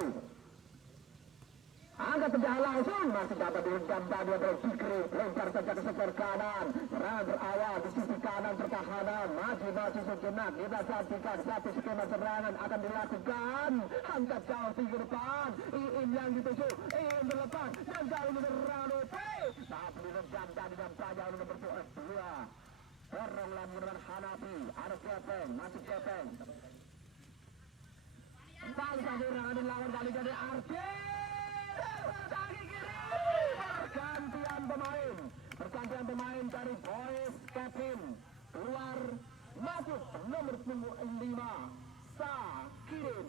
Angkat tendangan langsung, masih dapat diredam tadi oleh Fikri. Lempar saja ke sebelah kanan. Serangan berawal di sisi kanan pertahanan. Maju sejenak. Kita saksikan satu skema serangan akan dilakukan. Angkat jauh tinggi depan. Iin yang dituju. Iin berlepas. Dan kali ini Ranope. Tapi diredam tadi dan pelajar nomor 2. Dorong lamunan Hanafi. Ada Kepeng. Masih Kepeng. Kembali satu serangan dilawan kali jadi Arjen. Kaki kiri. Pergantian pemain dari Boys Kevin. Keluar masuk nomor 5 Sakirin.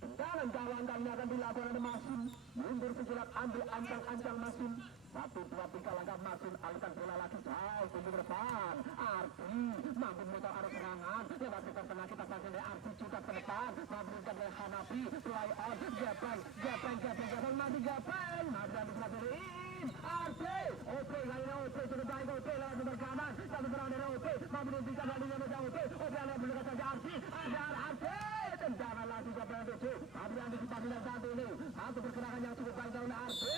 Tendangan gawang kali akan dilakukan oleh Masin. Mundur sejenak, ambil ancang-ancang Masin. 1-2-3 langkah Masin, alihkan bola lagi jauh tumbuh ke depan. Ardi mampu memutar arah serangan. Lewat sektor tengah kita saksikan oleh Ardi juga ke depan. Mampu memutar oleh Hanafi. Play on, gepeng, masih gepeng. Masih habis masukin. Ardi, Ope kali ini Ope sudah baik. Ope lewat sebelah kanan. Satu serangan dari Ope. Mampu menghentikan lagi yang ada Ope. Ope lewat belakang saja Ardi. Ada Ardi. Tendangan lagi siapa yang tuju. Ardi antisipasi dan satu ini. Satu pergerakan yang cukup baik oleh Ardi.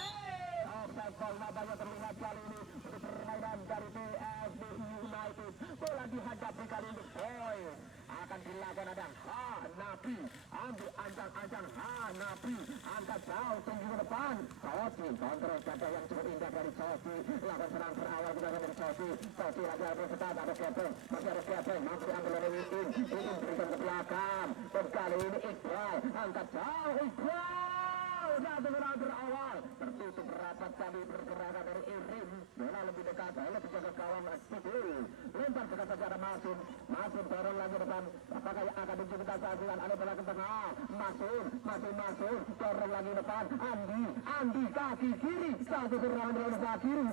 Offside call nampaknya terlihat kali ini untuk permainan dari PSB United. Bola dihadapi kali ini Boy. Akan dilakukan ada Hanafi. Ambil ancang-ancang Hanafi. Angkat jauh tinggi ke depan. Sofi kontrol saja yang cukup indah dari Sofi. Lakukan serang berawal juga dari Sofi. Sofi lagi harus tetap ada Kepeng. Masih ada Kepeng. Mampu diambil oleh Iin. Iin berikan ke belakang. Dan kali ini Iqbal. Angkat jauh Iqbal. Satu serangan berawal. Tertutup rapat tadi pergerakan dari Irin. Bola lebih dekat oleh penjaga gawang Sidul. Lempar ke saja ada Masun dorong lagi depan. Apakah yang akan dicoba kita saksikan? Ada bola ke tengah. Masun dorong lagi depan. Andi kaki kiri. Satu serangan dari Sakirin.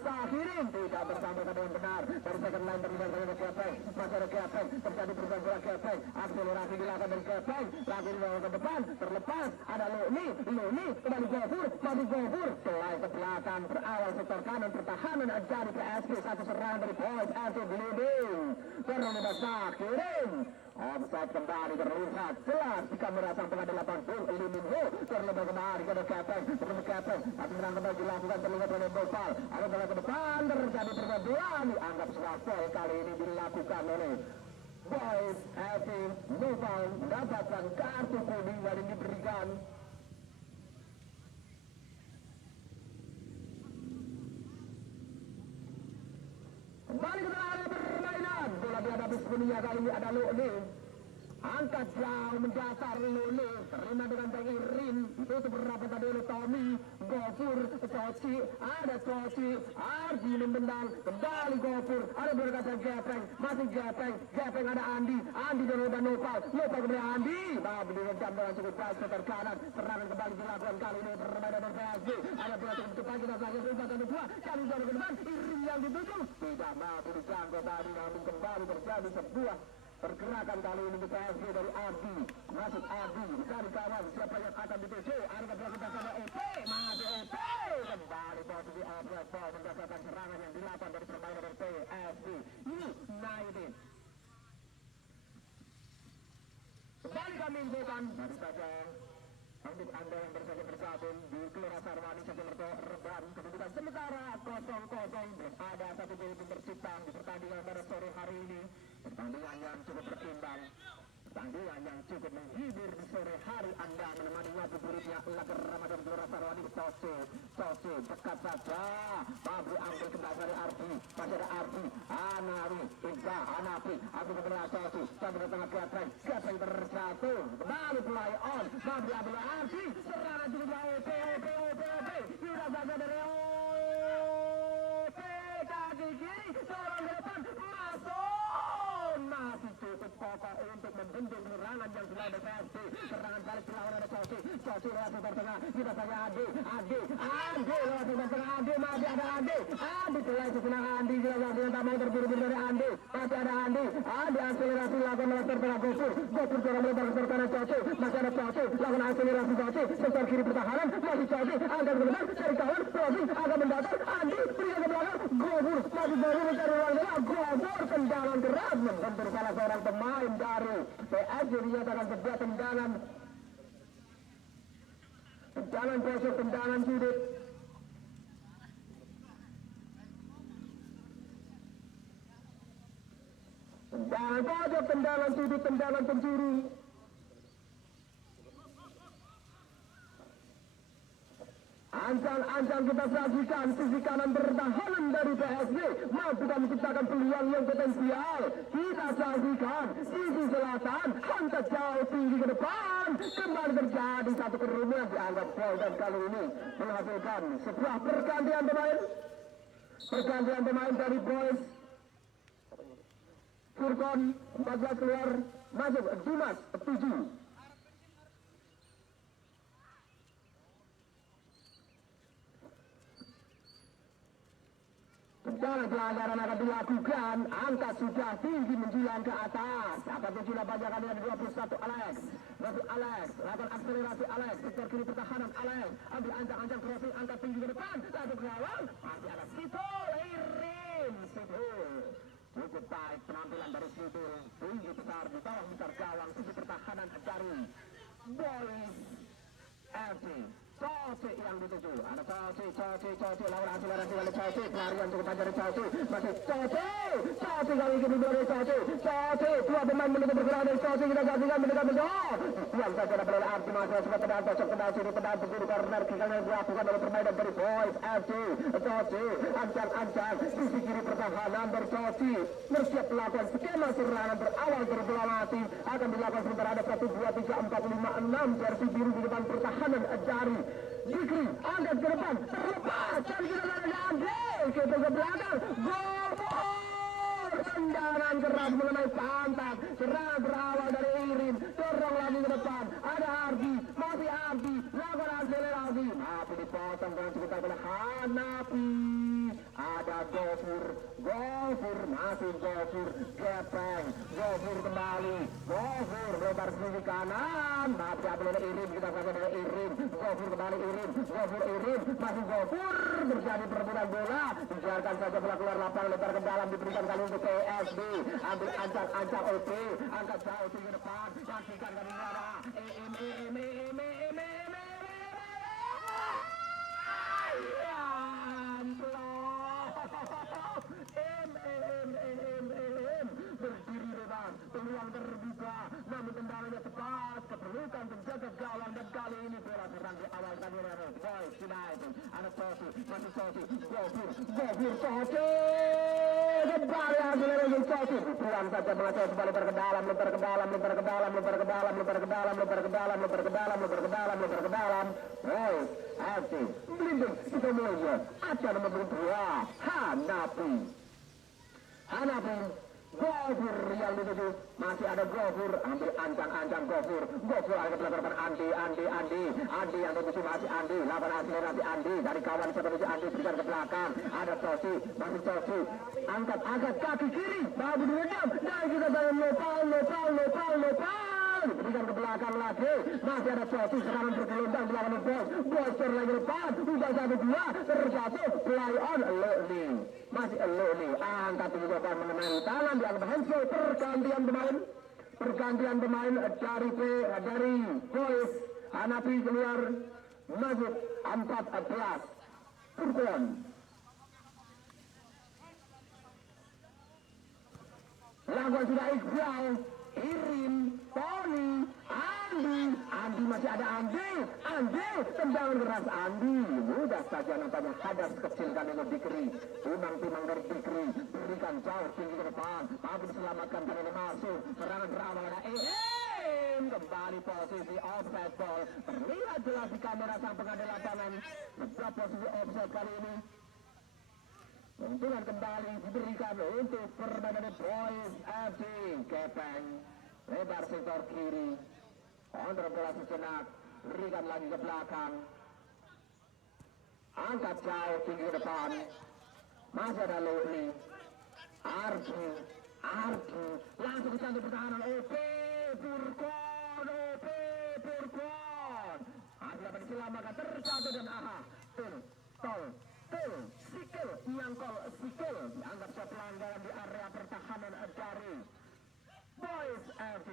Sakirin tidak bersampaikan dengan benar. Dari second line terlihat dari Kepeng. Masih ada Kepeng. Terjadi perubahan bola Kepeng. Akselerasi dilakukan dari Kepeng. Lagi dibawa ke depan. Terlepas. Ada Loni kembali Gofur. Masih Gofur. Selain ke belakang. Berawal sektor kanan pertahanan dari PSB. Satu serangan dari Boys FC Bleeding. Dorong dari Sakirin. Offside kembali terlihat jelas di kamera sang pengadil 80 Liminho. Terlebih kembali ke Kepeng. Kepeng. Tapi serang kembali dilakukan terlihat oleh Bopal. Ada bola ke depan. Terjadi perbuatan. Dianggap sebuah foul kali ini dilakukan oleh Boys FC. Bopal mendapatkan kartu kuning yang diberikan. Kembali ke tengah area permainan. Bola dihadapi sepenuhnya kali ini ada Loni. Angkat jauh mendasar Loni. Terima dengan baik Irin. Itu beberapa tadi oleh Tommy. Gofur. Toci. Ada Toci. Ardi membendang. Kembali Gofur. Ada berkata Gepeng. Masih Gepeng. Gepeng ada Andi. Andi dan Roda Nopal. Nopal kemudian Andi. Tapi direkam dengan cukup baik sekitar kanan. Serangan kembali dilakukan kali ini permainan dari PSG. Ada bola cukup cepat kita saksikan perubahan kedua. Kali jauh ke depan. Irin yang dituju. Tidak mampu dijangkau tadi. Namun kembali terjadi sebuah pergerakan kali ini di PSG dari Adi. Masuk Adi dari kawan. Siapa yang akan dituju? Ada berlakukan sama EP. Masih EP. Kembali posisi Abel Ball mendapatkan serangan yang dilakukan dari permainan dari PSG United. Kembali kami infokan baru saja untuk Anda yang bersaja bergabung di Kelora Sarwani Sajamerto Reban. Kedudukan sementara 0-0. Belum ada satu gol pun tercipta di pertandingan pada sore hari ini. Pertandingan yang cukup berimbang. Pertandingan yang cukup menghibur di sore hari. Anda menemani ngabuburit selanjutnya laga Ramadan Gelora Sarwani Tosi dekat saja Fabri ambil kembali dari Ardi, masih ada Ardi Anawi Indra Anapi Ardi kembali Tosi sampai di tengah Gatreng terjatuh kembali play on Fabri ambil Ardi serangan cukup jauh POP sudah saja dari kaki kiri dorong ke depan masih cukup pokok untuk membendung serangan yang sudah ada PSG. Serangan balik dilawan oleh Chelsea lewat sebar tengah kita saja Adi lewat sebar tengah Adi masih ada Adi mulai sesenang Andi jelas tak mau terburu-buru dari Andi masih ada Andi akselerasi lakukan melebar tengah Gofur coba melebar ke kanan Chelsea masih ada Chelsea lakukan akselerasi Chelsea sesar kiri pertahanan masih Chelsea angkat ke depan cari kawan crossing agak mendatar Andi berikan ke belakang Gofur masih baru mencari ruang tengah Gofur tendangan keras membentur salah seorang pemain dari PSG dinyatakan sebuah tendangan pojok tendangan sudut tendangan pojok tendangan sudut tendangan penjuru ancang kita sajikan sisi kanan pertahanan dari PSG mampu menciptakan peluang yang potensial kita sajikan sisi selatan hantar jauh tinggi ke depan kembali terjadi satu kerumunan dianggap foul dan kali ini menghasilkan sebuah pergantian pemain dari Boys Furkon 14 keluar masuk Dimas 7 Tendangan pelanggaran akan dilakukan. Angka sudah tinggi menjulang ke atas. Akan menjulang banyakan ada 21 Alex. Masuk Alex. Lakukan akselerasi Alex. Sektor kiri pertahanan Alex. Ambil ancang-ancang crossing angkat tinggi ke depan. Lalu ke gawang. Masih ada Situl. Irin Situl. Cukup baik penampilan dari Situl. Tinggi besar di bawah lingkar gawang. Sisi pertahanan dari Boys FC. Chelsea yang dituju ada Chelsea lawan akselerasi oleh Chelsea pelarian cukup panjang dari Chelsea masih Chelsea kali ini dari Chelsea dua pemain menutup bergerak dari Chelsea kita saksikan mendekat menjauh yang saja dapat oleh Arti masih sebuah pedal tosok pedal sini pedal begini corner kiri yang dilakukan oleh permainan dari Boys FC Chelsea ancang sisi kiri pertahanan dari Chelsea bersiap melakukan skema serangan berawal dari bola mati akan dilakukan sebentar ada 1, 2, 3, 4, 5, 6 jersey biru di depan pertahanan dari Dikri angkat ke depan terlepas dan kita ada Andre kita ke belakang Gofur tendangan keras mengenai pantat serangan berawal dari Irin dorong lagi ke depan ada Ardi masih Ardi lakukan akselerasi tapi dipotong dengan cukup oleh Hanapi ada Gofur masih Gofur gepeng Gofur kembali Gofur lebar ke sisi kanan tapi ambil oleh Irin kita saja dengan Irin Gofur kembali Irin masih Gofur terjadi perebutan bola dibiarkan saja bola keluar lapangan lebar ke dalam diberikan kali untuk PSG ambil ancang OP angkat jauh tinggi depan pastikan kali ini ada berdiri bebas peluang terbuka namun tendangannya tepat keperluan penjaga gawang dan kali ini bola serang di awal tadi oleh Boys United ada Tosi masih Tosi Gofur kembali hasilnya untuk Tosi pulang saja mengacau kembali lebar ke dalam Boys FC melindung kita mulai acara memberi dua Hanapi Gofur yang dituju masih ada Gofur ambil ancang Gofur ada pelanggaran Andi yang dituju masih Andi lawan akselerasi Andi dari kawan menuju Andi berikan ke belakang ada Tosi masih Tosi angkat kaki kiri baru diredam dan kita dalam nopal diberikan ke belakang lagi masih ada Tosi serangan bergelombang dilawan Boys lagi depan udah 1-2 terjatuh play on Loni masih Loni angkat tinggi depan mengenai tangan dianggap handshake pergantian pemain dari Boys Hanapi keluar masuk 14 Furkon lakukan sudah Iqbal Irin Tony Andi masih ada Andi, tendangan keras Andi, mudah saja nampaknya hadas kecil kan itu Dikri, timang dari Dikri, berikan jauh tinggi ke depan, mampu diselamatkan kan ini masuk, serangan berawal ada kembali posisi offside ball, terlihat jelas di kamera sang pengadil lapangan, sebuah posisi offside kali ini. Keuntungan kembali diberikan untuk permainan Boys FC. Kepeng lebar sektor kiri, kontrol bola sejenak, berikan lagi ke belakang, angkat jauh tinggi ke depan, masih ada Luli, Ardi langsung kecantik pertahanan OP Purkon, Ardi dapat diselamatkan, terjatuh dan Sikil nyangkol, Sikil dianggap sebuah pelanggaran di area pertahanan dari Boys FC.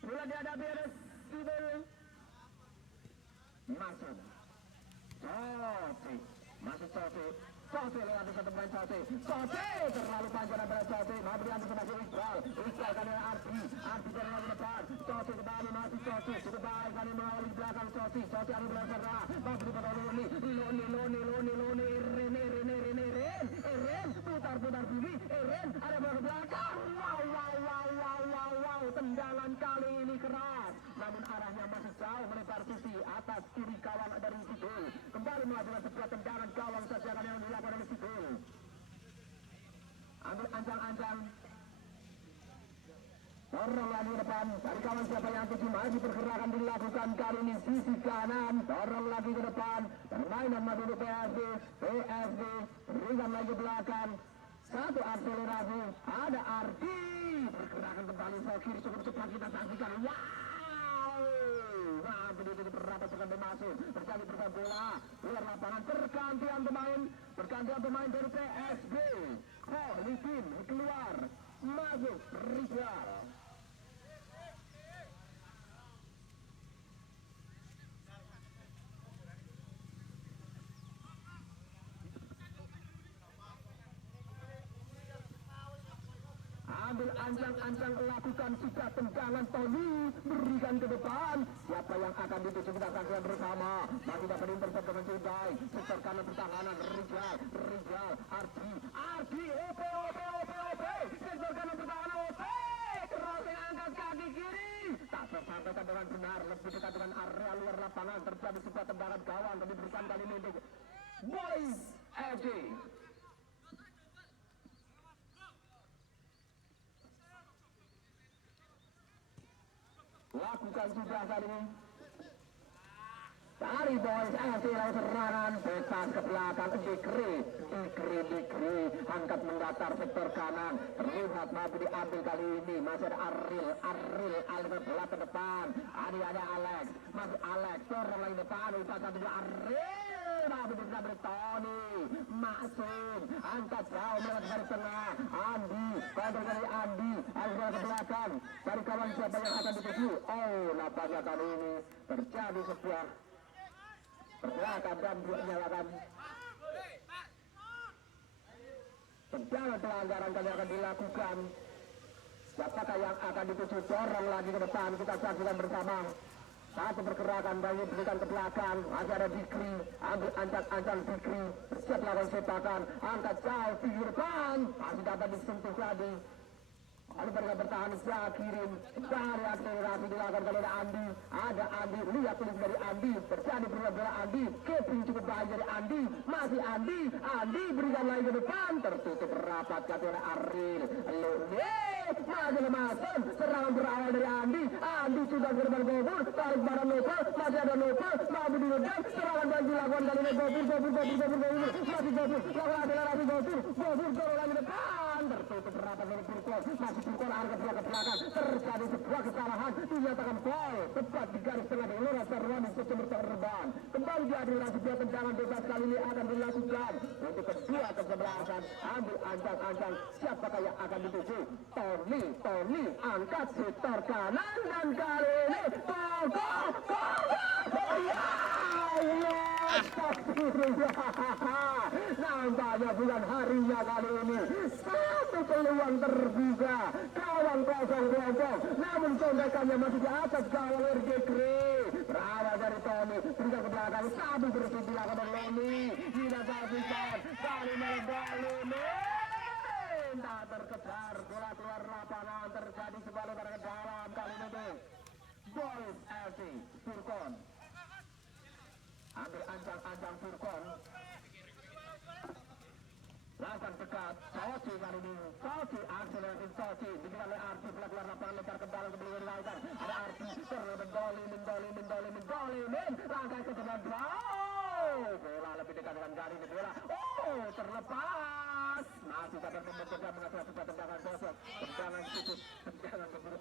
Bola dihadapi oleh Sibil, masuk Sofi lewat di satu pemain Sofi terlalu panjang pada Sofi, mau beri sebagai Iqbal kan ada Ardi dari lagi depan, Sofi kembali masih Sofi, sudah baik kan mengawal di belakang Sofi ada belah serah, mau beri pada Loni, Ren, putar bumi, Ren ada bola ke belakang, wow, tendangan kali ini keras, namun arahnya masih jauh melebar sisi atas kiri kawan dari Sibil, kembali melakukan sebuah tendangan gawang saja kan yang dilakukan oleh Sibil, ambil ancang-ancang, dorong lagi depan dari kawan siapa yang tuju, masih pergerakan dilakukan kali ini sisi kanan, dorong lagi ke depan, permainan masih untuk PSV, berikan lagi belakang, satu akselerasi, ada Ardi, pergerakan kembali soal kiri cukup cepat kita saksikan, begitu berapa sekali masuk, terjadi pergerakan bola, luar lapangan, pergantian pemain dari PSB, Litin keluar, masuk Rizal. Ambil ancang-ancang, lakukan sikap tendangan Tony, berikan ke depan, siapa yang akan dituju kita saksikan bersama, masih dapat intercept dengan baik, sektor kanan pertahanan, Rizal, Ardi, OP, sektor kanan pertahanan, OP, crossing angkat kaki kiri, tak tersampaikan dengan benar, lebih dekat dengan area luar lapangan, terjadi sebuah tendangan gawang, dan diberikan kali ini untuk Boys FC. Lakukan sudah kali ini dari Boys FC, lalu serangan bebas ke belakang, Dikri angkat mendatar sektor kanan, terlihat mampu diambil kali ini, masih ada Aril bola ke depan, ada Alex, masih Alex, dorong lagi depan, upas satu Aril, mampu disabri Tony, Maksum, angkat jauh melewati dari tengah, Andi, kontrol dari Andi ke belakang, dari kawan siapa yang akan dituju, nampaknya kali ini terjadi sebuah pergerakan dan dinyalakan tendangan pelanggaran kali akan dilakukan, siapakah yang akan dituju, dorong lagi ke depan, kita saksikan bersama, satu pergerakan dari berikan ke belakang, masih ada Dikri, ambil ancang-ancang Dikri, bersiap lakukan sepakan, angkat jauh tinggi depan, masih dapat disentuh lagi, lalu mereka bertahan, kirim dari akselerasi dilakukan oleh Andi, ada Andi, lihat tulis dari Andi, terjadi bola Andi, keping cukup baik dari Andi, masih Andi berikan lagi ke depan, tertutup rapat kata oleh Aril, masih lemaskan, serangan berawal dari Andi sudah gerbang Gobur, tarik barang Nopal, masih ada Nopal, mampu diledam, serangan baik dilakukan kali ini Gobur, masih Gobur, lakukan akselerasi Gobur dorong lagi depan, tertutup rapat dari Purkon, masih Purkon arah ke belakang, terjadi sebuah kesalahan, dinyatakan foul, tepat di garis tengah dengan Lora Sarwani sesumber terbang, kembali diadili sebuah tendangan bebas kali ini akan dilakukan, untuk kedua kesebelasan, ambil ancang-ancang, siapakah yang akan dituju, Tony, angkat sektor kanan, dan kali ini, Nampaknya bukan harinya kali ini. Satu peluang terbuka. Gawang kosong kelompok. Namun contekannya masih di atas gawang RGKRI. Berawal dari Tony. Berikan ke belakang. Sabu bersih dilakukan oleh Loni. Tidak saksikan. Kali Loni. Tak terkejar. Bola keluar lapangan. Terjadi sebalik pada ke dalam. Kali ini. Boys FC. Furkon. Ambil ancang-ancang Furkon. Lakukan dekat, Sochi kali ini, Sochi, aksi dari Sochi, dibilang oleh Arti, keluar lapangan lebar ke dalam kembali dilakukan, ada Arti, mendoli, langkah ke depan, bola lebih dekat dengan kali ini, bola, terlepas, masih dapat mempercepat mengatur sebuah tendangan kosong, tendangan sudut, tendangan keburu.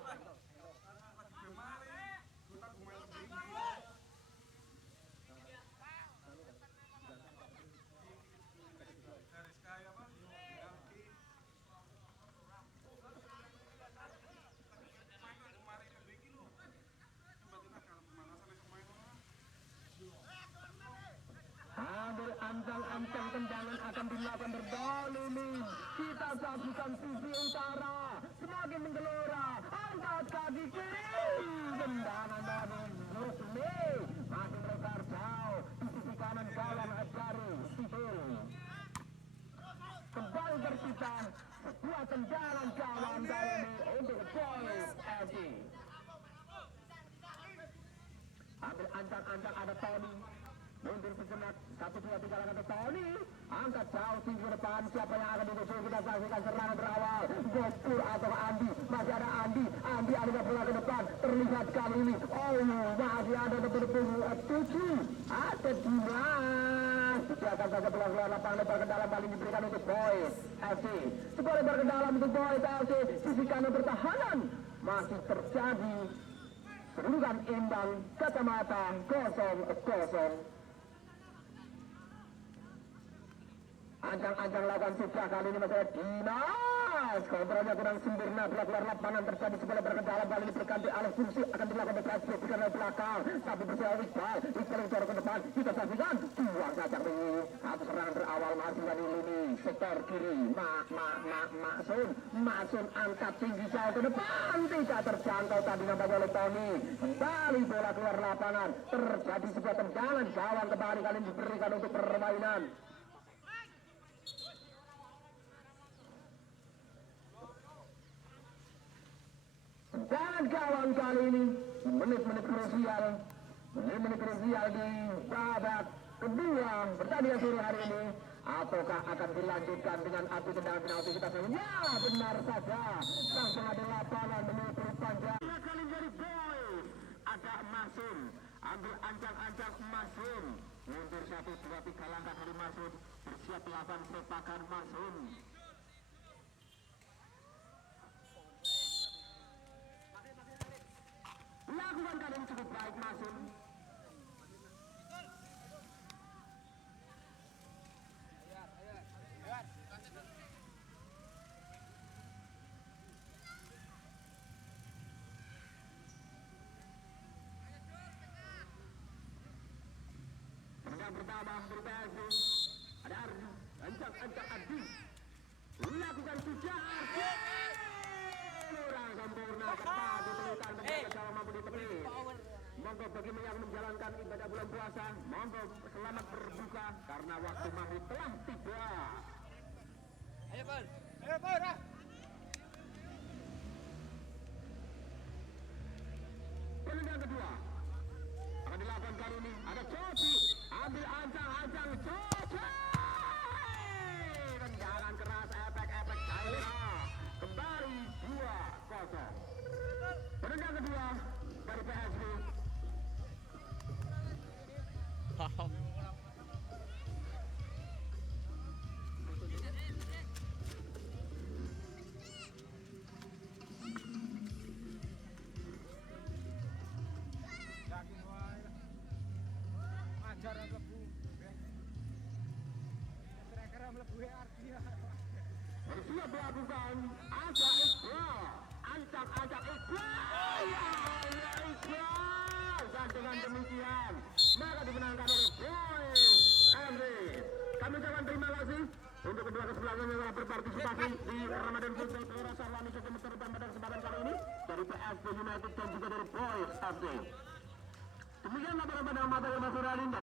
Ancang-ancang tendangan akan dilakukan berdolimi. Kita saksikan sisi utara semakin menggelora. Angkat kaki kiri. Tendangan dari Rusli masih melebar jauh di sisi kanan gawang Adjari Sihil. Kembali tercipta sebuah tendangan gawang kali ini untuk Boys FC. Ambil ancang-ancang ada Tony. Mundur sejenak, 1, 2, 3 langkah ke Tony. Angkat jauh tinggi ke depan. Siapa yang akan disusul? Kita saksikan serangan berawal. Gopur atau Andi. Masih ada Andi. Andi ada bola ke depan. Terlihat kali ini. Masih ada betul-betul 7. Ada 12. Siapkan saja bola keluar lapangan lebar ke dalam. Kali diberikan untuk Boys FC. Sebuah lebar ke dalam untuk Boys FC. Sisi kanan pertahanan masih terjadi. Kedudukan imbang, kacamata 0-0. Ancang-ancang lakukan sudah kali ini masih Dimas. Kontrolnya kurang sempurna. Bola keluar lapangan terjadi sebuah lebar ke dalam. Kali ini berganti alih fungsi akan dilakukan operasi karena belakang. Tapi bersama Iqbal yang ke depan. Kita saksikan buang saja ini. Satu serangan berawal masih dari lini sektor kiri. Masun angkat tinggi jauh ke depan. Tidak terjangkau tadi nampaknya oleh Tony. Kembali bola keluar lapangan. Terjadi sebuah tendangan gawang kembali kali ini diberikan untuk permainan. Jangan gawang kali ini menit-menit krusial di babak kedua pertandingan sore hari ini. Ataukah akan dilanjutkan dengan adu tendangan penalti kita saja? Ya, benar saja. Langsung ada lapangan menuju panjang. Kali dari Boys ada Masun. Ambil ancang-ancang Masun. Mundur 1, 2, 3 langkah dari Masun. Bersiap lapan sepakan Masun. Lakukan kali ini cukup baik Masun. Tendangan pertama dari PSI. Ada Ardi. Ancang-ancang Ardi. Lakukan sudah Ardi. Kurang sempurna ketat ditemukan menjaga mampu ditepis. Monggo bagi yang menjalankan ibadah bulan puasa, monggo selamat berbuka karena waktu maghrib telah tiba. Ayo Pur, Penendang kedua akan dilakukan kali ini. Ada Coci, ambil ancang-ancang Coci. Tendangan keras, efek-efek cair. Kembali 2-0. Penendang kedua dari PSB. Bersiap melakukan Ancang Iqbal. Ancang-ancang Iqbal. Ya Iqbal. Dan dengan demikian maka dimenangkan oleh Boys untuk kedua kesebelasan yang telah berpartisipasi di Ramadan Football Player Sarwani Cokomuter pada kesempatan kali ini dari PSV United dan juga dari Boys FC. Demikian laporan pada mata yang masuk